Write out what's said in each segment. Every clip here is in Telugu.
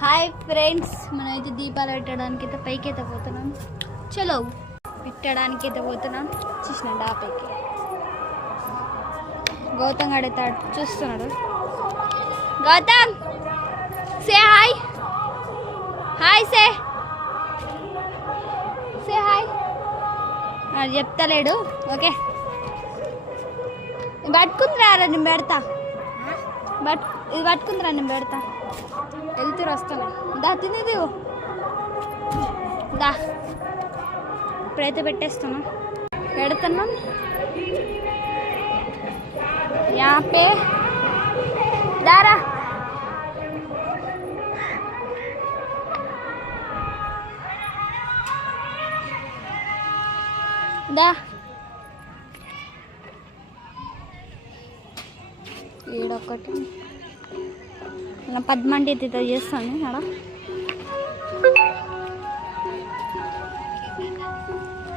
హాయ్ ఫ్రెండ్స్, మనమైతే దీపాలు పెట్టడానికి అయితే పైకి అయితే పోతున్నాం. చలో పెట్టడానికి అయితే పోతున్నాం. చూసిన డాపైకి గౌతమ్ గడైతే చూస్తున్నాడు. Gautam say hi. Hi say hi. చెప్తలేడు. ఓకే పట్టుకుందిరా, నేను పెడతా. ఇది పట్టుకుందిరా, నేను పెడతా. వెళ్తురు వస్తాను. దా తినేది దా. ఇప్పుడైతే పెట్టేస్తాను, పెడుతున్నాం. యాపే దారా. దా ఈడొక్కటి ఇలా 10 మంది అయితే చేస్తాను. అక్కడ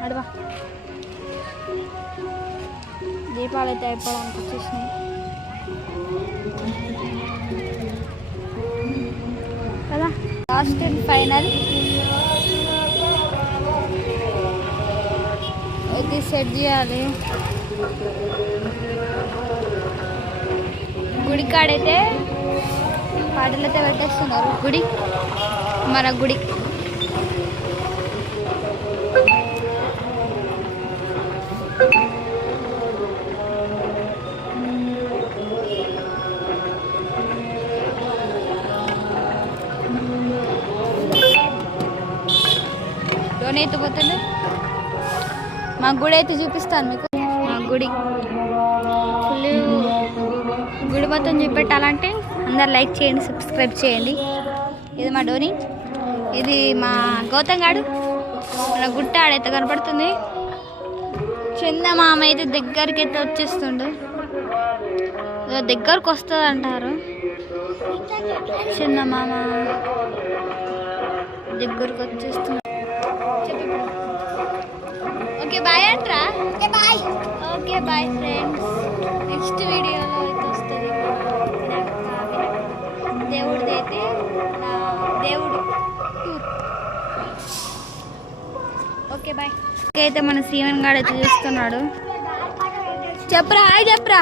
అడవా దీపాలు అయితే అయిపోవడానికి వచ్చేసినాయి కదా. లాస్ట్ అండ్ ఫైనల్ అయితే సెట్ చేయాలి. గుడి కాడైతే పాటలు అయితే పెట్టేస్తున్నారు. గుడి మన గుడి అయితే పోతుంది. మా గుడి అయితే చూపిస్తాను మీకు. మా గుడి ఫుల్ గుడి మొత్తం చూపెట్టాలంటే అందరు లైక్ చేయండి, సబ్స్క్రైబ్ చేయండి. ఇది మా డోని, ఇది మా గౌతమ్ గాడు. మన గుట్ట ఆడైతే కనపడుతుంది. చిన్న మామ అయితే దగ్గరికి అయితే వచ్చేస్తుండు. దగ్గరకు వస్తుంది అంటారు. చిన్న మామ దగ్గరకు వచ్చేస్తుంది. ఓకే బాయ్ అంట్రా. Okay bye. Okay bye friends. Next వీడియోలో అయితే వస్తుంది. దేవుడిది అయితే దేవుడు. Okay bye. ఓకే అయితే మన శ్రీమన్ గారు అయితే చూస్తున్నాడు. చెప్పురా హాయ్. చెప్పురా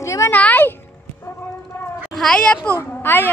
శ్రీమన్ హాయ్. హాయ్ చెప్పు. హాయ్.